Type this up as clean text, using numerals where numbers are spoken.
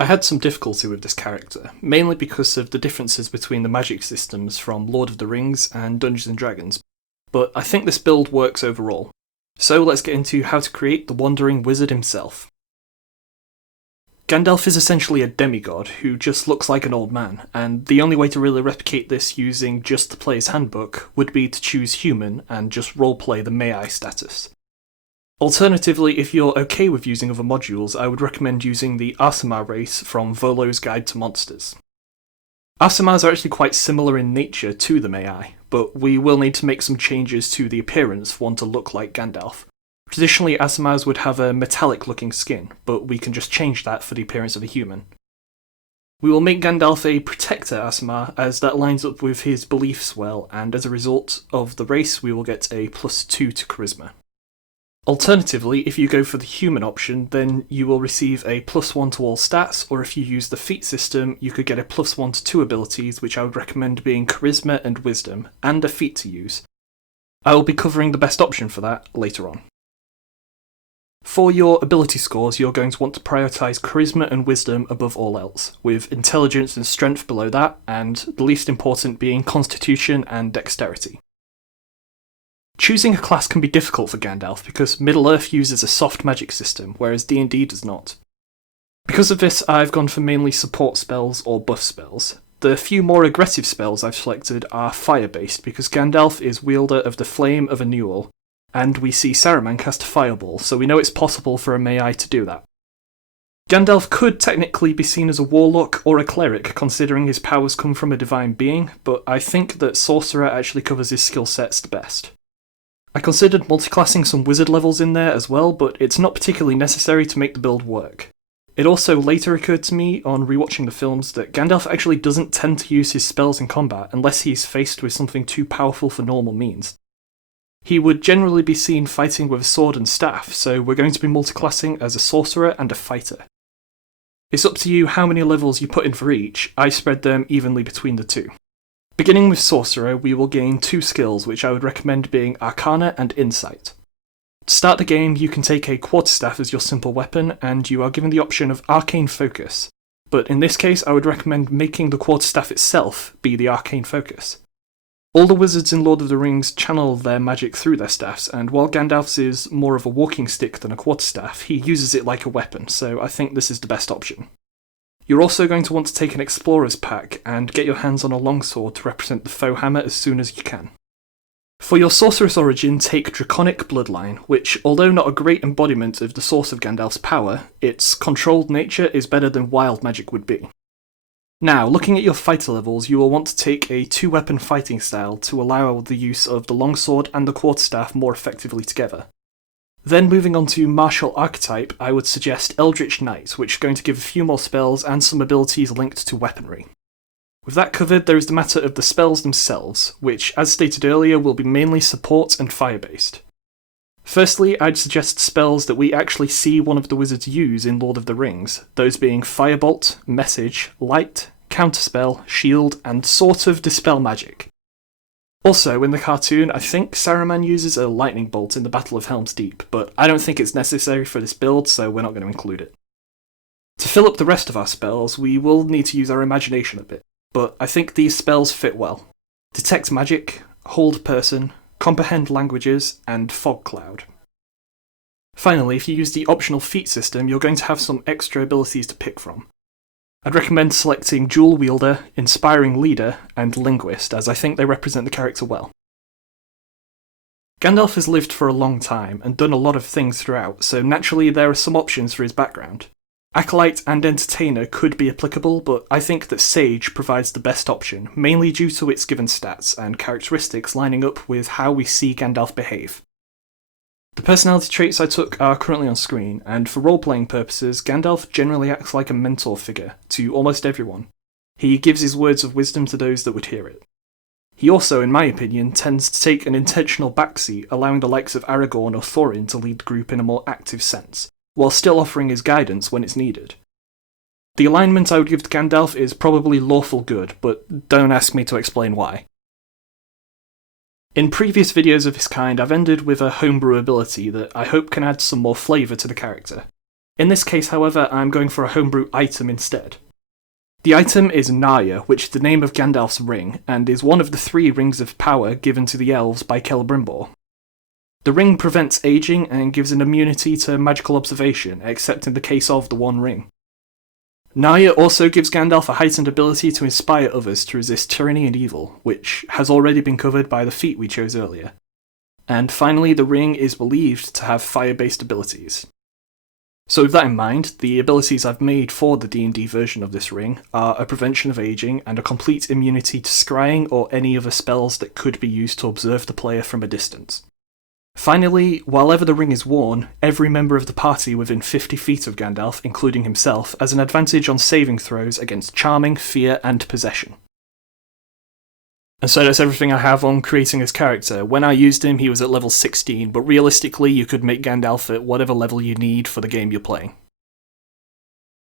I had some difficulty with this character, mainly because of the differences between the magic systems from Lord of the Rings and Dungeons and Dragons, but I think this build works overall. So let's get into how to create the Wandering Wizard himself. Gandalf is essentially a demigod who just looks like an old man, and the only way to really replicate this using just the player's handbook would be to choose human and just roleplay the May I status. Alternatively, if you're okay with using other modules, I would recommend using the Aasimar race from Volo's Guide to Monsters. Aasimars are actually quite similar in nature to the May I, but we will need to make some changes to the appearance for one to look like Gandalf. Traditionally, Aasimars would have a metallic-looking skin, but we can just change that for the appearance of a human. We will make Gandalf a Protector Aasimar, as that lines up with his beliefs well, and as a result of the race we will get a +2 to Charisma. Alternatively, if you go for the human option, then you will receive a +1 to all stats, or if you use the feat system, you could get a +1 to 2 abilities, which I would recommend being Charisma and Wisdom, and a feat to use. I will be covering the best option for that later on. For your ability scores, you're going to want to prioritise Charisma and Wisdom above all else, with Intelligence and Strength below that, and the least important being Constitution and Dexterity. Choosing a class can be difficult for Gandalf because Middle-earth uses a soft magic system, whereas D&D does not. Because of this, I've gone for mainly support spells or buff spells. The few more aggressive spells I've selected are fire-based because Gandalf is wielder of the Flame of Annual, and we see Saruman cast Fireball, so we know it's possible for a May I to do that. Gandalf could technically be seen as a warlock or a cleric, considering his powers come from a divine being, but I think that Sorcerer actually covers his skill sets the best. I considered multiclassing some wizard levels in there as well, but it's not particularly necessary to make the build work. It also later occurred to me on rewatching the films that Gandalf actually doesn't tend to use his spells in combat unless he's faced with something too powerful for normal means. He would generally be seen fighting with a sword and staff, so we're going to be multiclassing as a sorcerer and a fighter. It's up to you how many levels you put in for each. I spread them evenly between the two. Beginning with Sorcerer, we will gain 2 skills which I would recommend being Arcana and Insight. To start the game, you can take a quarterstaff as your simple weapon, and you are given the option of Arcane Focus, but in this case I would recommend making the quarterstaff itself be the Arcane Focus. All the wizards in Lord of the Rings channel their magic through their staffs, and while Gandalf's is more of a walking stick than a quarterstaff, he uses it like a weapon, so I think this is the best option. You're also going to want to take an Explorer's Pack and get your hands on a longsword to represent the foe hammer as soon as you can. For your Sorceress Origin, take Draconic Bloodline, which, although not a great embodiment of the source of Gandalf's power, its controlled nature is better than wild magic would be. Now, looking at your fighter levels, you will want to take a 2-weapon fighting style to allow the use of the longsword and the quarterstaff more effectively together. Then moving on to martial archetype, I would suggest Eldritch Knight, which is going to give a few more spells and some abilities linked to weaponry. With that covered, there is the matter of the spells themselves, which, as stated earlier, will be mainly support and fire-based. Firstly, I'd suggest spells that we actually see one of the wizards use in Lord of the Rings, those being Firebolt, Message, Light, Counterspell, Shield, and sort of Dispel Magic. Also, in the cartoon, I think Saruman uses a lightning bolt in the Battle of Helm's Deep, but I don't think it's necessary for this build, so we're not going to include it. To fill up the rest of our spells, we will need to use our imagination a bit, but I think these spells fit well. Detect Magic, Hold Person, Comprehend Languages, and Fog Cloud. Finally, if you use the optional feat system, you're going to have some extra abilities to pick from. I'd recommend selecting Dual Wielder, Inspiring Leader, and Linguist, as I think they represent the character well. Gandalf has lived for a long time and done a lot of things throughout, so naturally there are some options for his background. Acolyte and Entertainer could be applicable, but I think that Sage provides the best option, mainly due to its given stats and characteristics lining up with how we see Gandalf behave. The personality traits I took are currently on screen, and for role-playing purposes, Gandalf generally acts like a mentor figure to almost everyone. He gives his words of wisdom to those that would hear it. He also, in my opinion, tends to take an intentional backseat, allowing the likes of Aragorn or Thorin to lead the group in a more active sense, while still offering his guidance when it's needed. The alignment I would give to Gandalf is probably lawful good, but don't ask me to explain why. In previous videos of this kind, I've ended with a homebrew ability that I hope can add some more flavour to the character. In this case, however, I'm going for a homebrew item instead. The item is Naya, which is the name of Gandalf's ring, and is one of the 3 rings of power given to the elves by Celebrimbor. The ring prevents aging and gives an immunity to magical observation, except in the case of the One Ring. Naya also gives Gandalf a heightened ability to inspire others to resist tyranny and evil, which has already been covered by the feat we chose earlier. And finally, the ring is believed to have fire-based abilities. So with that in mind, the abilities I've made for the D&D version of this ring are a prevention of aging and a complete immunity to scrying or any other spells that could be used to observe the player from a distance. Finally, while ever the ring is worn, every member of the party within 50 feet of Gandalf, including himself, has an advantage on saving throws against charming, fear, and possession. And so that's everything I have on creating this character. When I used him, he was at level 16, but realistically you could make Gandalf at whatever level you need for the game you're playing.